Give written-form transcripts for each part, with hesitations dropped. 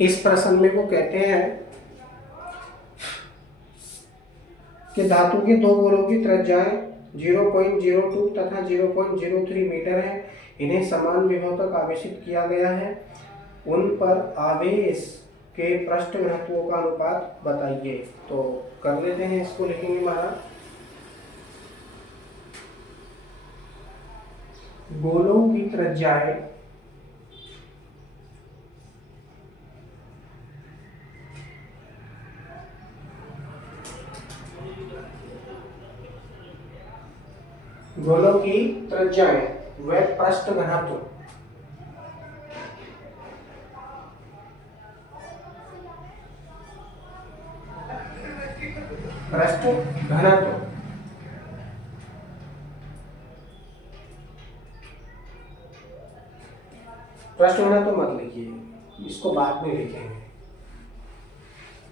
इस प्रश्न में वो कहते हैं कि धातु के दो गोलों की त्रिज्याएं 0.02 तथा 0.03 मीटर है। इन्हें समान विभव तक आवेशित किया गया है। उन पर आवेश के पृष्ठ घनत्वों का अनुपात बताइए। तो कर लेते हैं, इसको लिखेंगे महाराज। गोलों की त्रिज्याएं व पृष्ठ घनत्व पृष्ठ घनत्व पृष्ठ घनत्व मत लिखिए, इसको बाद में लिखेंगे।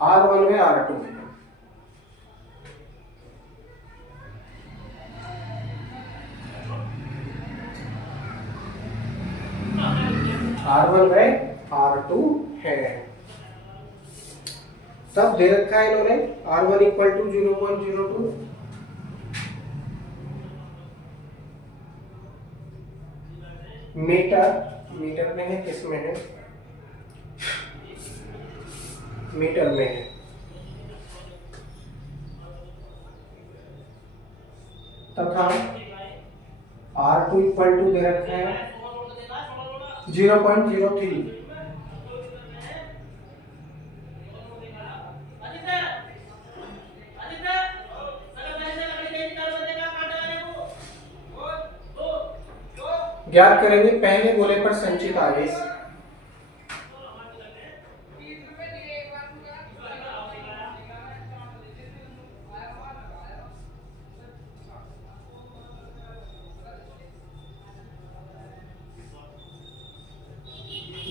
R1 में R2 में R1 बाय R2 है। तब दे रखा है इन्होंने R1 इक्वल टू 0.02 मीटर में है, किस में है, मीटर में है। तथा R2 इक्वल टू दे रखा है 0.03 ज्ञात करेंगे पहले गोले पर संचित आवेश।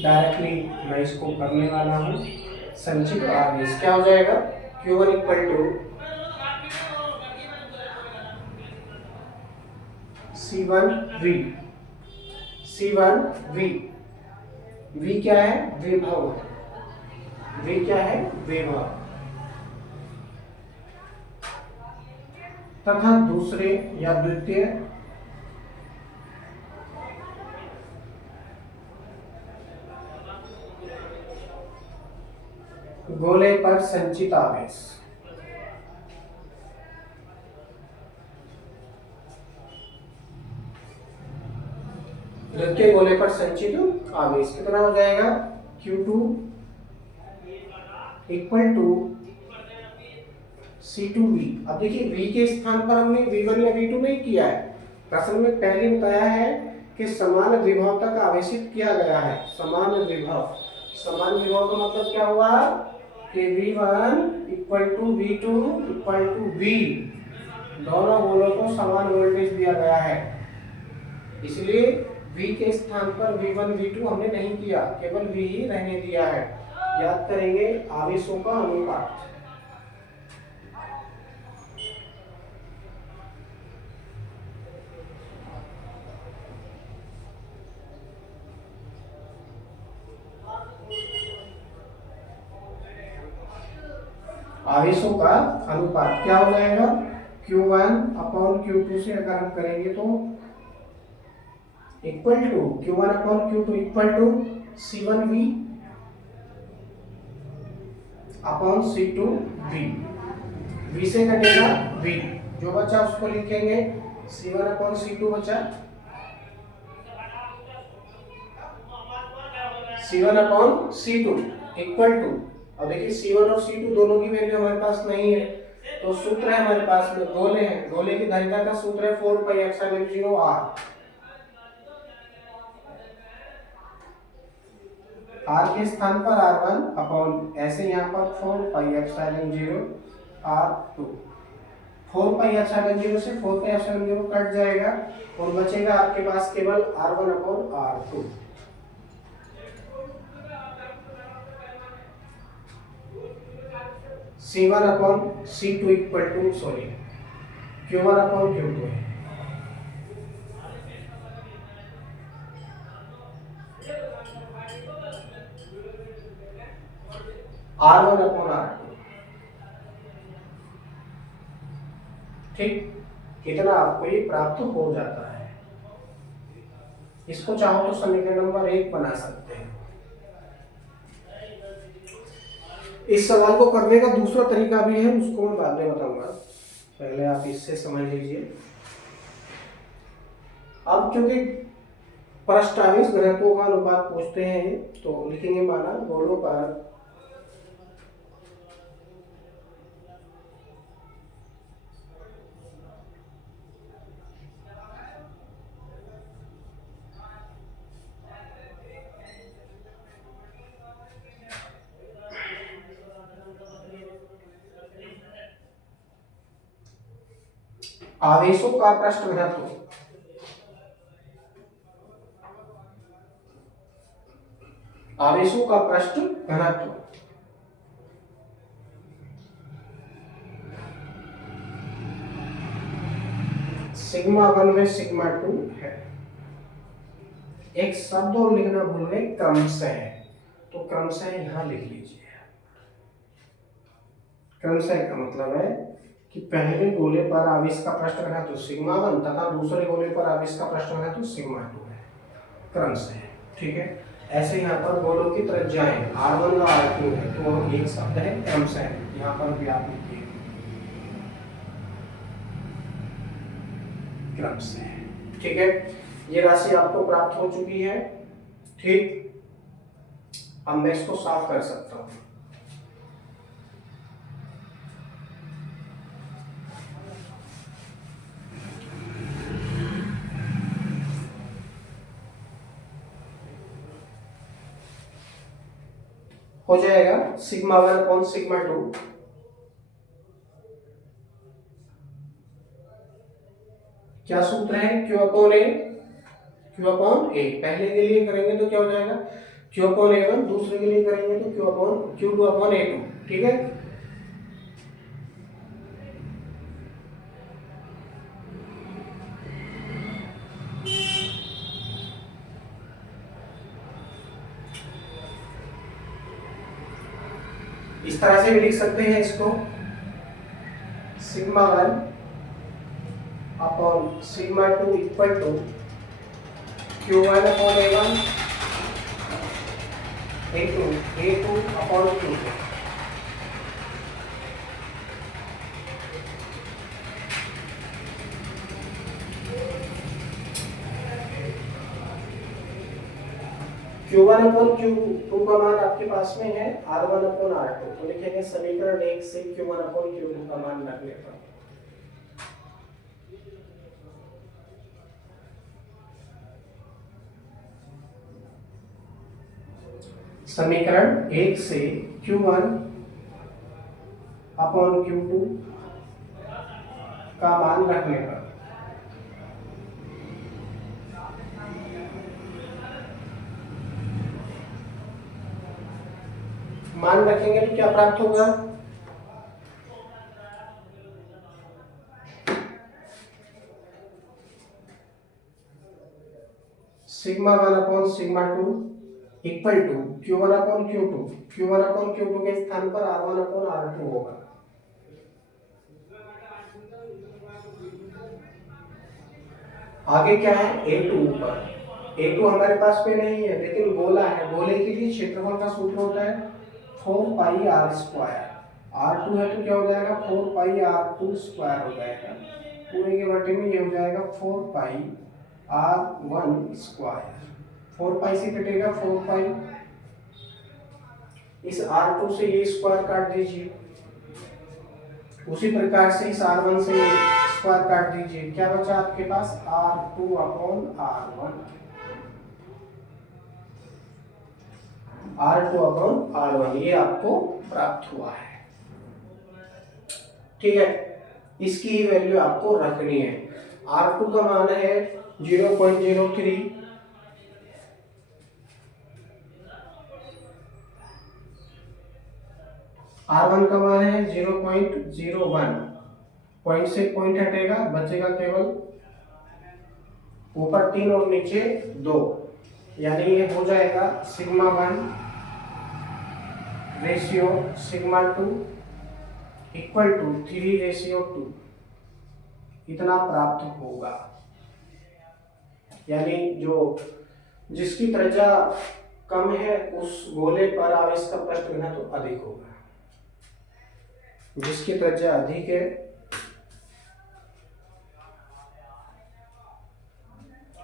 डायरेक्टली मैं इसको करने वाला हूं। संचित आवेश क्या हो जाएगा, Q1 equal to C1V। C1V, V क्या है, विभव है। V क्या है, विभव। तथा दूसरे या द्वितीय गोले पर संचित आवेश। द्वितीय गोले पर संचित आवेश कितना हो जाएगा, Q2 इक्वल टू C2V। अब देखिए V के स्थान पर हमने V1 या V2 नहीं किया है। प्रश्न में पहले बताया है कि समान विभव तक आवेशित किया गया है। समान विभव का मतलब क्या हुआ कि V1 equal to V2 equal to V, दोनों गोलों को समान वोल्टेज दिया गया है। इसलिए V के स्थान पर V1 V2 हमने नहीं किया, केवल V ही रहने दिया है। याद करेंगे आवेशों का अनुपात। आवेशों का अनुपात क्या हो जाएगा, Q1 अपॉन Q2 से अगर हम करेंगे तो equal to Q1 upon Q2 equal to C1V upon C2V। V से कटेगा V, जो बचा उसको लिखेंगे C1 अपॉन C2 बचा C1 upon C2 equal to, अब देखिए C1 और C2 दोनों की वैल्यू हमारे पास नहीं है, तो सूत्र है हमारे पास में, गोले हैं, गोले की धारिता का सूत्र है 4 पाई एप्सिलॉन 0 R के स्थान पर R1 अपॉन ऐसे यहाँ पर 4 pi epsilon 0 R2। 4 pi epsilon 0 से 4 पाई एप्सिलॉन 0 कट जाएगा और बचेगा आपके पास केवल R1 upon R2। C1 upon C2 equal to Q1 upon Q2 है। R1 upon R2। ठीक, इतना आपको ये प्राप्त हो जाता है। इसको चाहो तो समीकरण नंबर 1 बना सकते हैं। इस सवाल को करने का दूसरा तरीका भी है, उसको मैं बाद में बताऊंगा, पहले आप इससे समझ लीजिए। अब क्योंकि पृष्ठावेश घनत्वों का अनुपात पूछते हैं तो लिखेंगे माना गोलों पर आवेशों का पृष्ठ घनत्व, आवेशों का पृष्ठ घनत्व सिग्मा 1 में सिग्मा 2 है। एक शब्द और लिखना भूल गए, क्रमशः है, तो क्रमशः यहां लिख लीजिए। क्रमशः का मतलब है कि पहले गोले पर आवेश का पृष्ठ घनत्व सिग्मा 1 तथा दूसरे गोले पर आवेश का पृष्ठ घनत्व सिग्मा 2 है, क्रमशः। ठीक है, ऐसे यहाँ पर गोलों की त्रिज्याएं R1 और R2 है, तो एक शब्द है क्रमशः, यहाँ पर भी आप लिखिए क्रमशः। ठीक है, ये राशि आपको प्राप्त हो चुकी है। ठीक, अब मैं इसको साफ कर सकता हूं। हो जाएगा सिग्मा 1 अपॉन सिग्मा 2 क्या सूत्र है, Q upon A, Q upon A। पहले के लिए करेंगे तो क्या हो जाएगा Q अपॉन A1, दूसरे के लिए करेंगे तो Q2 अपॉन A2। ठीक है, इस तरह से भी लिख सकते हैं इसको, sigma 1 upon sigma 2 equal to Q1 upon A1 A2 upon Q2। Q1 upon Q2 का मान आपके पास में है R1 अपॉन R2, तो लिखेंगे समीकरण 1 से Q1 अपॉन Q2 का मान रखने पर समीकरण 1 से Q1 अपॉन Q2 का मान रखने पर मान रखेंगे तो क्या प्राप्त होगा, sigma 1 upon sigma 2 equal to Q1 upon Q2। Q1 upon Q2 के स्थान पर R1 अपॉन R2 होगा। आगे क्या है, A2 ऊपर, A2 हमारे पास में नहीं है लेकिन गोला है, गोले के लिए क्षेत्रफल का सूत्र होता है 4 पाई R स्क्वायर। R2 है तो क्या हो जाएगा 4 पाई R2 स्क्वायर हो जाएगा, पूरे के बटे में ये हो जाएगा 4 पाई R1 स्क्वायर। 4 पाई से कटेगा 4 पाई, इस R2 से ये स्क्वायर काट दीजिए, उसी प्रकार से इस R1 से स्क्वायर काट दीजिए, क्या बचा आपके पास R2 upon R1, R2 upon R1, ये आपको प्राप्त हुआ है। ठीक है, इसकी ही वैल्यू आपको रखनी है। R2 का मान है 0.03, R1 का मान है 0.01, पॉइंट से पॉइंट हटेगा, बचेगा केवल ऊपर 3 और नीचे 2, यानी ये हो जाएगा sigma 1 ratio sigma 2 equal to 3:2 इतना प्राप्त होगा। यानी जो जिसकी त्रिज्या कम है उस गोले पर आवेश का पृष्ठ घनत्व तो अधिक होगा, जिसकी त्रिज्या अधिक है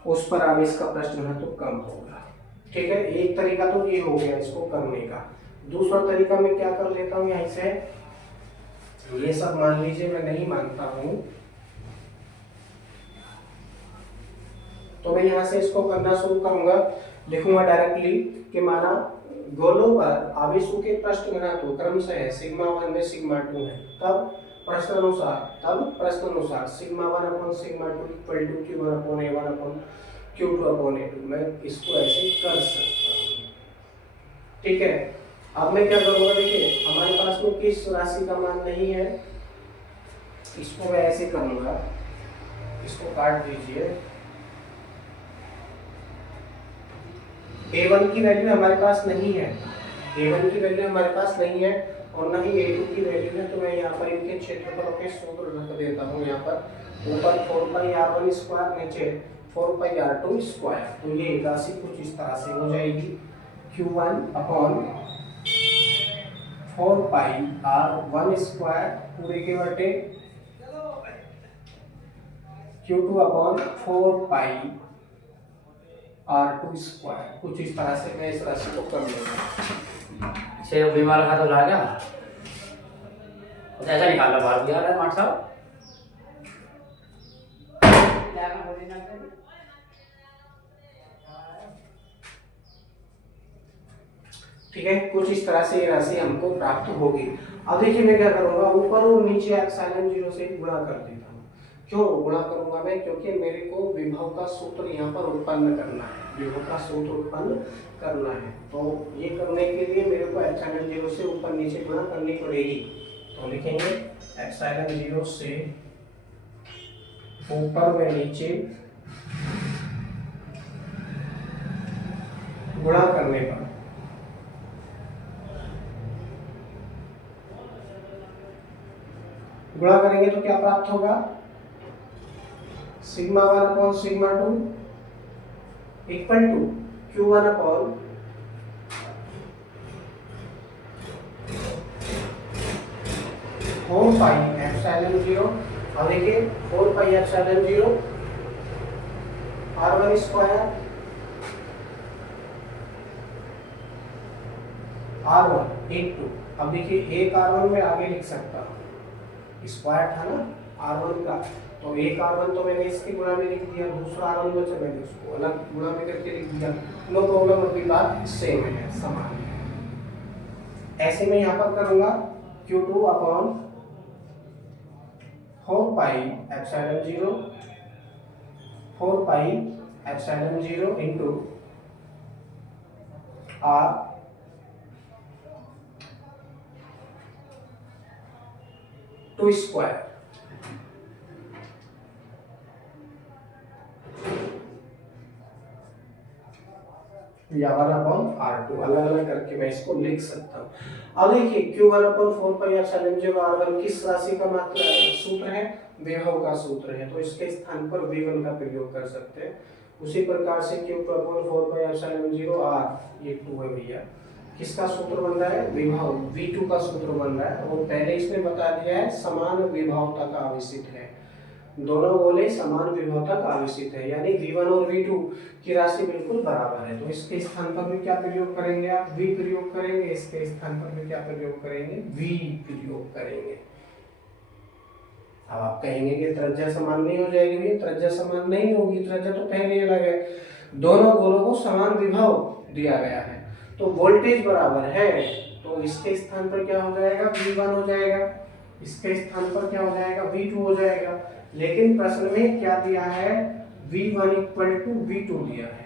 उस पर आवेश का पृष्ठ घनत्व तो कम होगा। ठीक है, एक तरीका तो ये हो गया इसको करने का। दूसरा तरीका मैं क्या कर लेता हूँ, यहीं से ये सब मान लीजिए मैं नहीं मानता हूं, तो मैं यहां से इसको करना शुरू करूंगा। लिखूंगा डायरेक्टली कि माना गोलों पर आवेशों के पृष्ठ घनत्व क्रमशः है सिग्मा 1 में सिग्मा 2 है। तब प्रश्न अनुसार sigma 1 upon sigma 2 equal to Q1 upon A1 upon Q2 upon A2 मैं इसको ऐसे कर सकता हूँ। ठीक है, अब मैं क्या करूंगा, देखिए हमारे पास में किस राशि का मान नहीं है, इसको मैं ऐसे करूंगा, इसको काट दीजिए। A1 की वैल्यू हमारे पास नहीं है, A1 की वैल्यू हमारे पास नहीं है और न ही A2 की वैल्यू है, तो मैं यहाँ पर इनके क्षेत्रफलों के सूत्र रख देता हूँ। यहाँ पर ऊपर 4πr1 स्क्वायर, नीचे 4πr2 स्क्वायर, तो ये राशि कुछ इस तरह से हो जाएगी Q1 अपॉन 4πr1 स्क्वायर पूरे के बटे Q2 अपॉन 4πr2 स्क्वायर, कुछ इस तरह से मैं इस राशि को कर लूंगा। छे बीमार रखा तो ला गया तो ऐसा निकालना बाहर दिया है मार साहब। ठीक है, कुछ इस तरह से ये राशि हमको प्राप्त होगी। अब देखिए मैं क्या करूंगा, ऊपर और नीचे एप्सिलॉन 0 से गुणा कर देता हूँ। क्यों गुणा करूंगा मैं, क्योंकि मेरे को विभव का सूत्र यहाँ पर उत्पन्न करना है, विभव का सूत्र उत्पन्न करना है। तो ये करने के लिए मेरे को एप्सिलॉन 0 से ऊपर नीचे गुणा करनी पड़ेगी। तो लिखेंगे एप्सिलॉन 0 से ऊपर व नीचे गुणा करने पर गुणा करेंगे तो क्या प्राप्त होगा, sigma 1 upon sigma 2 equal to Q1 upon 4πε0। अब देखिए 4πε0 R1 स्क्वायर R1 इंटू, अब देखिए एक R1 में आगे लिख सकता हूँ, स्क्वायर था ना R1 का, तो एक R1 तो मैंने इसके गुणा में लिख दिया, दूसरा R1 बचा मैंने उसको अलग गुणा में करके लिख दिया। नो प्रॉब्लम, अपनी बात सेम है, समान है। ऐसे में यहाँ पर करूंगा Q2 upon 4πε0 into R2 square. या 1 अपॉन R2 अलग अलग करके मैं इसको लिख सकता हूँ। अब देखिए Q1 अपॉन 4πε0 R1 किस राशि का मात्रा सूत्र है, विभव का सूत्र है, तो इसके स्थान पर V1 का प्रयोग कर सकते हैं। उसी प्रकार से Q2 अपॉन 4πε0 R, ये 2 है भैया, किसका सूत्र बन रहा है, विभव V2 का सूत्र बन रहा है। और पहले इसने बता दिया है समान विभव तक आवेशित है, दोनों गोले समान विभव तक आवेशित है, यानी V1 और V2 की राशि बिल्कुल बराबर है। तो इसके स्थान पर भी क्या प्रयोग करेंगे आप, V प्रयोग करेंगे, इसके स्थान पर भी क्या प्रयोग करेंगे, V प्रयोग करेंगे। अब आप कहेंगे कि त्रिज्या समान नहीं हो जाएगी, भैया त्रिज्या समान नहीं होगी, त्रिज्या तो पहले अलग है, दोनों गोलों को समान विभव दिया गया है, तो वोल्टेज बराबर है, तो इसके स्थान पर क्या हो जाएगा, V1 हो जाएगा, इसके स्थान पर क्या हो जाएगा, V2 हो जाएगा। लेकिन प्रश्न में क्या दिया है, V1 इक्वल टू V2 दिया है,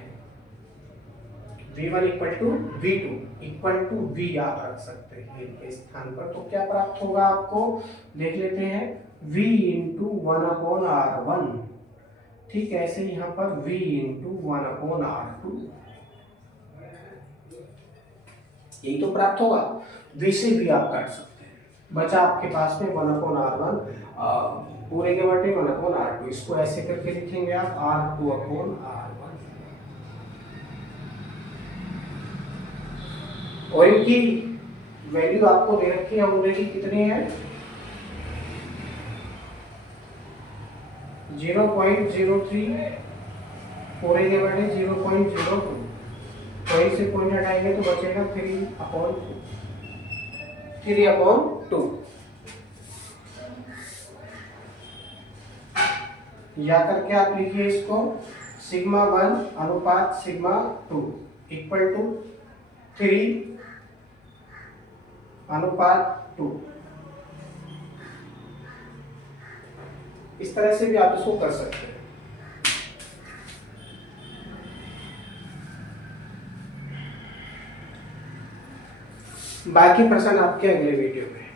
V1 equal to V2 equal to V आप रख सकते हैं इनके स्थान पर। तो क्या प्राप्त होगा आपको, देख लेते हैं, V इंटू 1 अपॉन R1, ठीक है, ऐसे यहाँ पर V इंटू 1 अपॉन R2, यही तो प्राप्त होगा। v से भी आप काट सकते हैं, बचा आपके पास में 1/r1 पूरे के बटे 1/r2। इसको ऐसे करके लिखेंगे आप r2/r1। और इनकी वैल्यू आपको दे रखी है ऑलरेडी, कितनी है 0.03 पूरे के बटे 0.02। वहीं से पॉइंट हटाएंगे तो बचेगा 3/2। या करके आप लिखिए इसको σ1 अनुपात σ2 इक्वल टू 3/2। इस तरह से भी आप इसको कर सकते हैं। बाकी प्रश्न आपके अगले वीडियो में।